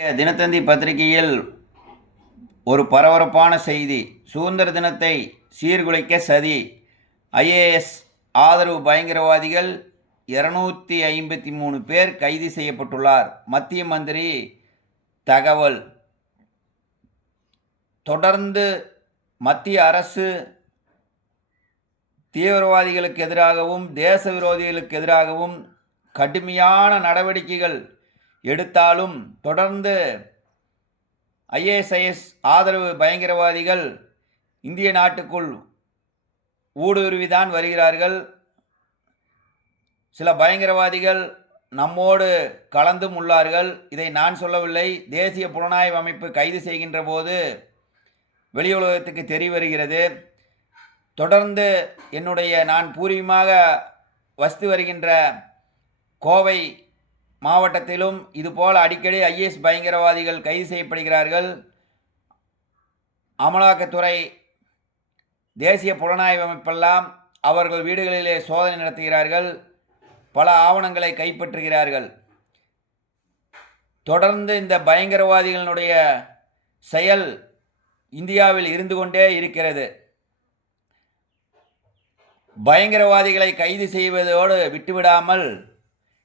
தினத்தந்தி பத்திரிகையில் ஒரு பரபரப்பான செய்தி. சுதந்திர தினத்தை சீர்குலைக்க சதி. ஐஏஎஸ் ஆதரவு பயங்கரவாதிகள் 253 பேர் கைது செய்யப்பட்டுள்ளார். மத்திய மந்திரி தகவல். தொடர்ந்து மத்திய அரசு தீவிரவாதிகளுக்கு எதிராகவும் தேச விரோதிகளுக்கு எதிராகவும் கடுமையான நடவடிக்கைகள் எடுத்தாலும் தொடர்ந்து ஐஎஸ்ஐஎஸ் ஆதரவு பயங்கரவாதிகள் இந்திய நாட்டுக்குள் ஊடுருவிதான் வருகிறார்கள். சில பயங்கரவாதிகள் நம்மோடு கலந்தும் உள்ளார்கள். இதை நான் சொல்லவில்லை. தேசிய புலனாய்வு அமைப்பு கைது செய்கின்ற போது வெளியுலகத்துக்கு தெரிய வருகிறது. தொடர்ந்து நான் பூர்வீகமாக வசித்து வருகின்ற கோவை மாவட்டத்திலும் இதுபோல் அடிக்கடி ஐஎஸ் பயங்கரவாதிகள் கைது செய்யப்படுகிறார்கள். அமலாக்கத்துறை, தேசிய புலனாய்வு அமைப்பெல்லாம் அவர்கள் வீடுகளிலே சோதனை நடத்துகிறார்கள். பல ஆவணங்களை கைப்பற்றுகிறார்கள். தொடர்ந்து இந்த பயங்கரவாதிகளுடைய செயல் இந்தியாவில் இருந்து கொண்டே இருக்கிறது. பயங்கரவாதிகளை கைது செய்வதோடு விட்டுவிடாமல்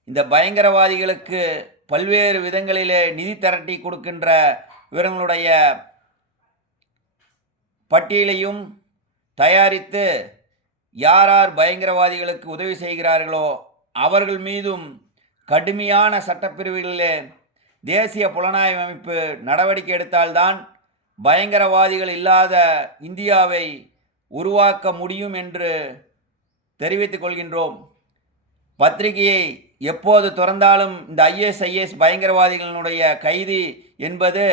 இந்த பயங்கரவாதிகளுக்கு பல்வேறு விதங்களிலே நிதி திரட்டி கொடுக்கின்ற இவர்களுடைய பட்டியலையும் தயாரித்து யார் யார் பயங்கரவாதிகளுக்கு உதவி செய்கிறார்களோ அவர்கள் மீதும் கடுமையான சட்டப்பிரிவுகளிலே தேசிய புலனாய்வு அமைப்பு நடவடிக்கை எடுத்தால்தான் பயங்கரவாதிகள் இல்லாத இந்தியாவை உருவாக்க முடியும் என்று தெரிவித்துக் கொள்கின்றோம். பத்திரிகையை எப்போது திறந்தாலும் இந்த ஐஎஸ்ஐஎஸ் பயங்கரவாதிகளினுடைய கைது என்பது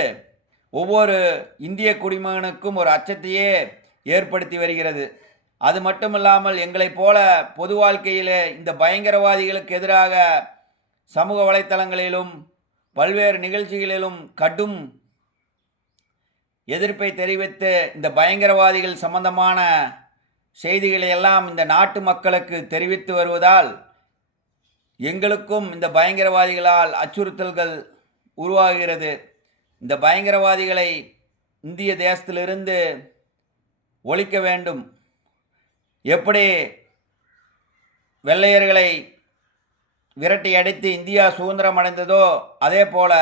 ஒவ்வொரு இந்திய குடிமகனுக்கும் ஒரு அச்சத்தையே ஏற்படுத்தி வருகிறது. அது மட்டுமில்லாமல் எங்களைப் போல பொது வாழ்க்கையிலே இந்த பயங்கரவாதிகளுக்கு எதிராக சமூக வலைத்தளங்களிலும் பல்வேறு நிகழ்ச்சிகளிலும் கடும் எதிர்ப்பை தெரிவித்து இந்த பயங்கரவாதிகள் சம்பந்தமான செய்திகளை எல்லாம் இந்த நாட்டு மக்களுக்கு தெரிவித்து வருவதால் எங்களுக்கும் இந்த பயங்கரவாதிகளால் அச்சுறுத்தல்கள் உருவாகிறது. இந்த பயங்கரவாதிகளை இந்திய தேசத்திலிருந்து ஒழிக்க வேண்டும். எப்படி வெள்ளையர்களை விரட்டி அடித்து இந்தியா சுதந்திரம் அடைந்ததோ அதே போல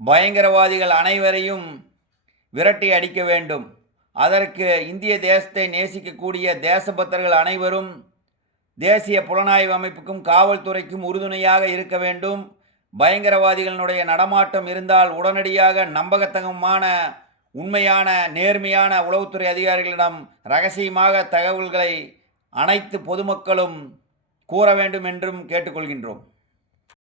பயங்கரவாதிகள் அனைவரையும் விரட்டி அடிக்க வேண்டும். அதற்கு இந்திய தேசத்தை நேசிக்கக்கூடிய தேசபக்தர்கள் அனைவரும் தேசிய புலனாய்வு அமைப்புக்கும் காவல்துறைக்கும் உறுதுணையாக இருக்க வேண்டும். பயங்கரவாதிகளுடைய நடமாட்டம் இருந்தால் உடனடியாக நம்பகத்தகமான உண்மையான நேர்மையான உளவுத்துறை அதிகாரிகளிடம் இரகசியமாக தகவல்களை அனைத்து பொதுமக்களும் கூற வேண்டும் என்றும் கேட்டுக்கொள்கின்றோம்.